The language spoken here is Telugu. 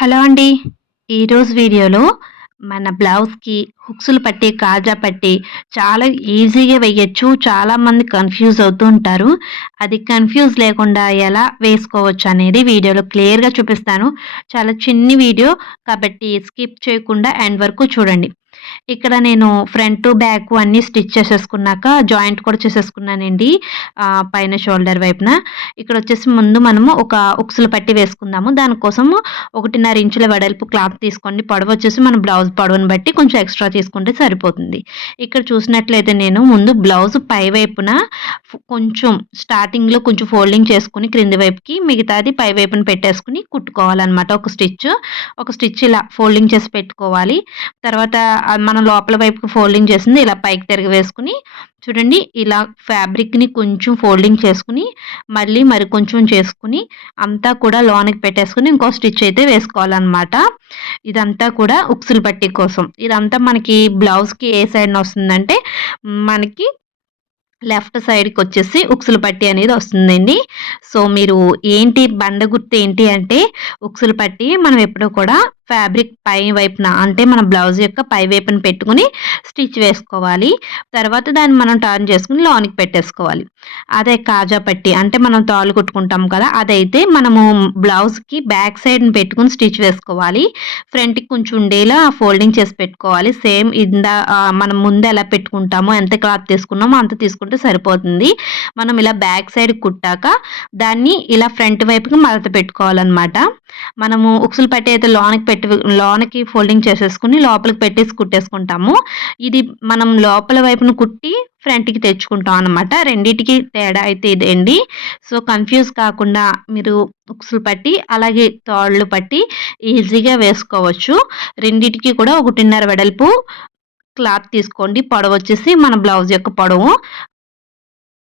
హలో అండి. ఈరోజు వీడియోలో మన బ్లౌజ్కి హుక్స్లు పట్టి కాజా పట్టి చాలా ఈజీగా వేయచ్చు చాలామంది కన్ఫ్యూజ్ అవుతూ ఉంటారు. అది కన్ఫ్యూజ్ లేకుండా ఎలా వేసుకోవచ్చు అనేది వీడియోలో క్లియర్గా చూపిస్తాను. చాలా చిన్ని వీడియో కాబట్టి స్కిప్ చేయకుండా ఎండ్ వరకు చూడండి. ఇక్కడ నేను ఫ్రంట్ బ్యాక్ అన్నీ స్టిచ్ చేసేసుకున్నాక జాయింట్ కూడా చేసేసుకున్నానండి పైన షోల్డర్ వైపున. ఇక్కడ వచ్చేసి ముందు మనము ఒక ఉక్సులు పట్టి వేసుకుందాము. దానికోసము ఒకటిన్నర ఇంచుల వెడల్పు క్లాత్ తీసుకోండి. పొడవు వచ్చేసి మన బ్లౌజ్ పొడవుని బట్టి కొంచెం ఎక్స్ట్రా తీసుకుంటే సరిపోతుంది. ఇక్కడ చూసినట్లయితే నేను ముందు బ్లౌజ్ పై వైపున కొంచెం స్టార్టింగ్లో కొంచెం ఫోల్డింగ్ చేసుకుని క్రింది వైపుకి మిగతాది పై వైపున పెట్టేసుకుని కుట్టుకోవాలన్నమాట. ఒక స్టిచ్ ఒక స్టిచ్ ఇలా ఫోల్డింగ్ చేసి పెట్టుకోవాలి. తర్వాత మనం లోపల వైపుకి ఫోల్డింగ్ చేసింది ఇలా పైకి తిరిగి వేసుకుని చూడండి ఇలా ఫ్యాబ్రిక్ని కొంచెం ఫోల్డింగ్ చేసుకుని మళ్ళీ మరి కొంచెం చేసుకుని అంతా కూడా లోనికి పెట్టేసుకుని ఇంకో స్టిచ్ అయితే వేసుకోవాలన్నమాట. ఇదంతా కూడా ఉక్సులు పట్టి కోసం. ఇదంతా మనకి బ్లౌజ్కి ఏ సైడ్న వస్తుందంటే మనకి లెఫ్ట్ సైడ్కి వచ్చేసి ఉక్సులు పట్టి అనేది వస్తుందండి. సో మీరు ఏంటి బండ గుర్తు ఏంటి అంటే ఉక్సులు పట్టి మనం ఎప్పుడూ కూడా ఫ్యాబ్రిక్ పై వైపున అంటే మన బ్లౌజ్ యొక్క పై వైపున పెట్టుకుని స్టిచ్ వేసుకోవాలి. తర్వాత దాన్ని మనం టర్న్ చేసుకుని లోనికి పెట్టేసుకోవాలి. అదే కాజా పట్టి అంటే మనం తాళ్ళు కుట్టుకుంటాం కదా అదైతే మనము బ్లౌజ్కి బ్యాక్ సైడ్ని పెట్టుకుని స్టిచ్ వేసుకోవాలి. ఫ్రంట్కి కొంచెం ఉండేలా ఫోల్డింగ్ చేసి పెట్టుకోవాలి. సేమ్ ఇందా మనం ముందు ఎలా పెట్టుకుంటామో ఎంత క్లాత్ తీసుకున్నామో అంత తీసుకుంటే సరిపోతుంది. మనం ఇలా బ్యాక్ సైడ్ కుట్టాక దాన్ని ఇలా ఫ్రంట్ వైపుకి మరత పెట్టుకోవాలన్నమాట. మనము ఉక్సులు పట్టి అయితే లోనికి పెట్టి లోనకి ఫోల్డింగ్ చేసేసుకుని లోపలికి పెట్టేసి కుట్టేసుకుంటాము. ఇది మనం లోపల వైపును కుట్టి ఫ్రంట్కి తెచ్చుకుంటాం అనమాట రెండింటికి తేడా అయితే ఇదేండి. సో కన్ఫ్యూజ్ కాకుండా మీరు ఉక్సులు పట్టి అలాగే తాళ్ళు పట్టి ఈజీగా వేసుకోవచ్చు. రెండింటికి కూడా ఒకటిన్నర వెడల్పు క్లాత్ తీసుకోండి. పొడవు వచ్చేసి మన బ్లౌజ్ యొక్క పొడవు.